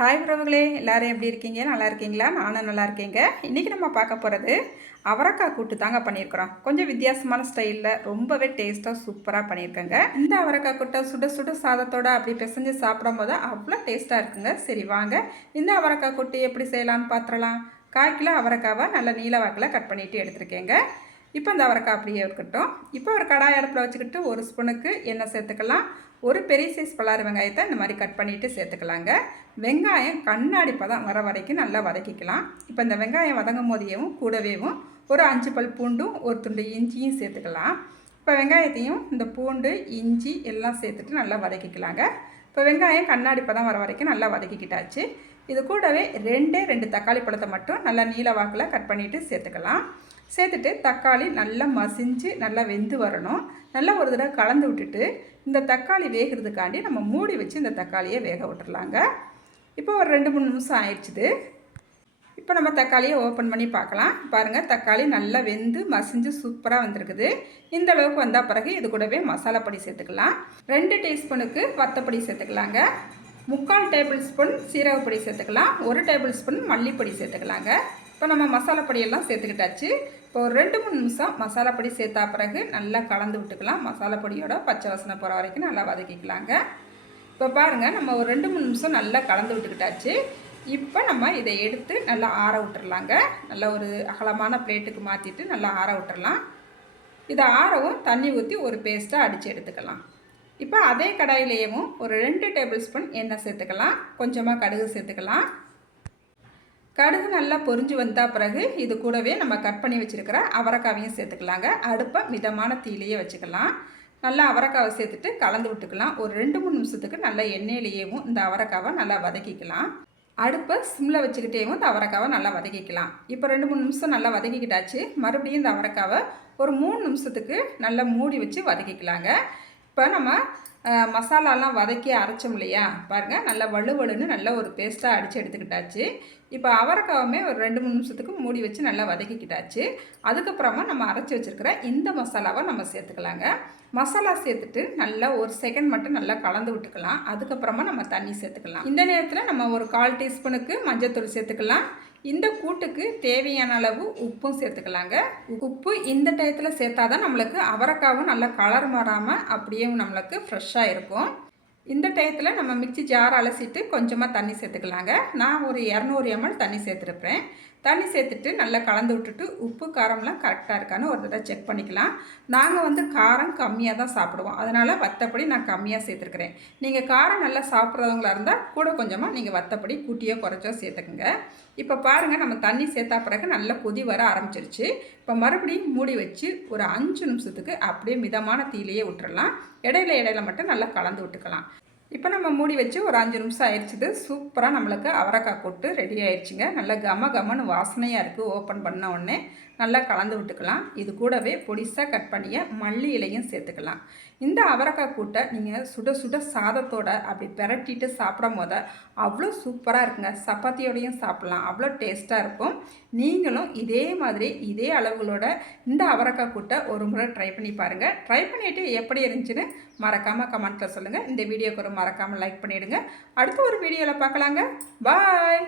Hi உறவுகளே, எல்லோரும் எப்படி இருக்கீங்க? நல்லா இருக்கீங்களா? நானும் நல்லா இருக்கேங்க. இன்றைக்கி நம்ம பார்க்க போகிறது அவரைக்காய் கூட்டு தாங்க பண்ணியிருக்கிறோம். கொஞ்சம் வித்தியாசமான ஸ்டைலில் ரொம்பவே டேஸ்ட்டாக சூப்பராக பண்ணியிருக்கேங்க. இந்த அவரைக்காய் கூட்டை சுட சுட சாதத்தோடு அப்படி பிசைஞ்சு சாப்பிடும் போது அவ்வளோ டேஸ்ட்டாக இருக்குங்க. சரி வாங்க, இந்த அவரைக்காய் கூட்டு எப்படி செய்யலான்னு பார்த்துடலாம். 1/4 கிலோ அவரைக்காவை நல்ல நீல வாக்கில் கட் பண்ணிவிட்டு எடுத்துருக்கேங்க. இப்போ இந்த அவரைக்காய் அப்படியே இருக்கட்டும். இப்போ ஒரு கடாய் அடுப்பில் வச்சுக்கிட்டு 1 ஸ்பூனுக்கு எண்ணெய் சேர்த்துக்கலாம். ஒரு பெரிய சைஸ் பல்லாரி வெங்காயத்தை இந்த மாதிரி கட் பண்ணிவிட்டு சேர்த்துக்கலாங்க. வெங்காயம் கண்ணாடி பதம் வர வரைக்கும் நல்லா வதக்கிக்கலாம். இப்போ இந்த வெங்காயம் வதங்கும் போதையும் கூடவேவும் ஒரு 5 பல் பூண்டும் ஒரு துண்டு இஞ்சியும் சேர்த்துக்கலாம். இப்போ வெங்காயத்தையும் இந்த பூண்டு இஞ்சி எல்லாம் சேர்த்துட்டு நல்லா வதக்கிக்கலாங்க. இப்போ வெங்காயம் கண்ணாடி பதம் வர வரைக்கும் நல்லா வதக்கிக்கிட்டாச்சு. இது கூடவே 2 தக்காளி பழத்தை மட்டும் நல்லா நீல வாக்கில் கட் பண்ணிவிட்டு சேர்த்துக்கலாம். சேர்த்துட்டு தக்காளி நல்லா மசிஞ்சு நல்லா வெந்து வரணும். நல்லா ஒரு தடவை கலந்து விட்டுட்டு இந்த தக்காளி வேகிறதுக்காண்டி நம்ம மூடி வச்சு இந்த தக்காளியை வேக விட்டுறலாங்க. இப்போ ஒரு 2-3 நிமிஷம் ஆயிடுச்சுது. இப்போ நம்ம தக்காளியை ஓப்பன் பண்ணி பார்க்கலாம். பாருங்கள், தக்காளி நல்லா வெந்து மசிஞ்சு சூப்பராக வந்திருக்குது. இந்த அளவுக்கு வந்தால் பிறகு இது கூடவே மசாலா பொடி சேர்த்துக்கலாம். 2 டீஸ்பூனுக்கு வத்தப்பொடி சேர்த்துக்கலாங்க. 3/4 டேபிள் ஸ்பூன் சீரகப்பொடி சேர்த்துக்கலாம். 1 டேபிள் ஸ்பூன் மல்லிப்பொடி சேர்த்துக்கலாங்க. இப்போ நம்ம மசாலா பொடியெல்லாம் சேர்த்துக்கிட்டாச்சு. இப்போ ஒரு 2-3 நிமிஷம் மசாலா பொடி சேர்த்தா பிறகு நல்லா கலந்து விட்டுக்கலாம். மசாலா பொடியோட பச்சை வாசனை போகிற வரைக்கும் நல்லா வதக்கிக்கலாங்க. இப்போ பாருங்கள், நம்ம ஒரு 2-3 நிமிஷம் நல்லா கலந்து விட்டுக்கிட்டாச்சு. இப்போ நம்ம இதை எடுத்து நல்லா ஆற விட்டுறலாங்க. நல்லா ஒரு அகலமான பிளேட்டுக்கு மாற்றிட்டு நல்லா ஆற விட்டுறலாம். இதை ஆறவும் தண்ணி ஊற்றி ஒரு பேஸ்ட்டாக அடித்து எடுத்துக்கலாம். இப்போ அதே கடாயிலேயும் ஒரு 2 டேபிள் ஸ்பூன் எண்ணெய் சேர்த்துக்கலாம். கொஞ்சமாக கடுகு சேர்த்துக்கலாம். கடுகு நல்லா பொரிஞ்சு வந்தால் பிறகு இது கூடவே நம்ம கட் பண்ணி வச்சுருக்கிற அவரைக்காவையும் சேர்த்துக்கலாங்க. அடுப்பை மிதமான தீயிலேயே வச்சுக்கலாம். நல்லா அவரைக்காவை சேர்த்துட்டு கலந்து விட்டுக்கலாம். ஒரு 2-3 நிமிஷத்துக்கு நல்லா எண்ணெயிலேயும் இந்த அவரைக்காவை நல்லா வதக்கிக்கலாம். அடுப்பை சிம்மில் வச்சுக்கிட்டேவும் இந்த அவரைக்காவை நல்லா வதக்கிக்கலாம். இப்போ 2-3 நிமிஷம் நல்லா வதக்கிக்கிட்டாச்சு. மறுபடியும் இந்த அவரைக்காவை ஒரு 3 நிமிஷத்துக்கு நல்லா மூடி வச்சு வதக்கிக்கலாங்க. இப்போ நம்ம மசாலாலாம் வதக்கி அரைச்சோம் இல்லையா, பாருங்கள் நல்லா வலுவலுன்னு நல்லா ஒரு பேஸ்ட்டாக அடித்து எடுத்துக்கிட்டாச்சு. இப்போ அவரைக்காவுமே ஒரு 2-3 நிமிஷத்துக்கு மூடி வச்சு நல்லா வதக்கிக்கிட்டாச்சு. அதுக்கப்புறமா நம்ம அரைச்சி வச்சுருக்கிற இந்த மசாலாவை நம்ம சேர்த்துக்கலாங்க. மசாலா சேர்த்துட்டு நல்லா ஒரு செகண்ட் மட்டும் நல்லா கலந்து விட்டுக்கலாம். அதுக்கப்புறமா நம்ம தண்ணி சேர்த்துக்கலாம். இந்த நேரத்தில் நம்ம ஒரு 1/4 டீஸ்பூனுக்கு மஞ்சள்தூள் சேர்த்துக்கலாம். இந்த கூட்டுக்கு தேவையான அளவு உப்பும் சேர்த்துக்கலாங்க. உப்பு இந்த டயத்தில் சேர்த்தா தான் நம்மளுக்கு அவரைக்காவும் நல்லா கலர் மாறாமல் அப்படியே நம்மளுக்கு ஃப்ரெஷ்ஷாக இருக்கும். இந்த டயத்தில் நம்ம மிக்ஸி ஜார் அலசிட்டு கொஞ்சமாக தண்ணி சேர்த்துக்கலாங்க. நான் ஒரு 200 ml தண்ணி சேர்த்துருப்பேன். தண்ணி சேர்த்துட்டு நல்லா கலந்து விட்டுட்டு உப்பு காரம்லாம் கரெக்டாக இருக்கான்னு ஒரு தடவை செக் பண்ணிக்கலாம். நாங்கள் காரம் கம்மியாக தான் சாப்பிடுவோம், அதனால் வத்தப்பொடி நான் கம்மியாக சேர்த்துருக்குறேன். நீங்கள் காரம் நல்லா சாப்பிட்றவங்களா இருந்தால் கூட கொஞ்சமாக நீங்கள் வத்தப்பொடி கூட்டியோ குறைச்சோ சேர்த்துக்குங்க. இப்போ பாருங்கள், நம்ம தண்ணி சேர்த்தா பிறகு நல்லா கொதி வர ஆரம்பிச்சிருச்சு. இப்போ மறுபடியும் மூடி வச்சு ஒரு 5 நிமிஷத்துக்கு அப்படியே மிதமான தீயிலேயே விட்டுறலாம். இடையில மட்டும் நல்லா கலந்து விட்டுக்கலாம். இப்போ நம்ம மூடி வச்சு ஒரு 5 நிமிஷம் ஆயிடுச்சுது. சூப்பராக நம்மளுக்கு அவரைக்காய் கூட்டு ரெடி ஆயிடுச்சுங்க. நல்லா கமன்னு வாசனையாக இருக்குது. ஓப்பன் பண்ண உடனே நல்லா கலந்து விட்டுக்கலாம். இது கூடவே பொடிசாக கட் பண்ணிய மல்லி இலையும் சேர்த்துக்கலாம். இந்த அவரைக்காய் கூட்டை நீங்கள் சுட சுட சாதத்தோடு அப்படி பிரட்டிட்டு சாப்பிடும் போது அவ்வளோ சூப்பராக இருக்குங்க. சப்பாத்தியோடையும் சாப்பிட்லாம், அவ்வளோ டேஸ்ட்டாக இருக்கும். நீங்களும் இதே மாதிரி இதே அளவுகளோட இந்த அவரைக்காய் கூட்டை ஒரு முறை ட்ரை பண்ணி பாருங்கள். ட்ரை பண்ணிவிட்டு எப்படி இருந்துச்சுன்னு மறக்காமல் கமெண்ட்டில் சொல்லுங்கள். இந்த வீடியோக்கு ஒரு மறக்காமல் லைக் பண்ணிவிடுங்க. அடுத்த ஒரு வீடியோவில் பார்க்கலாங்க. பாய்.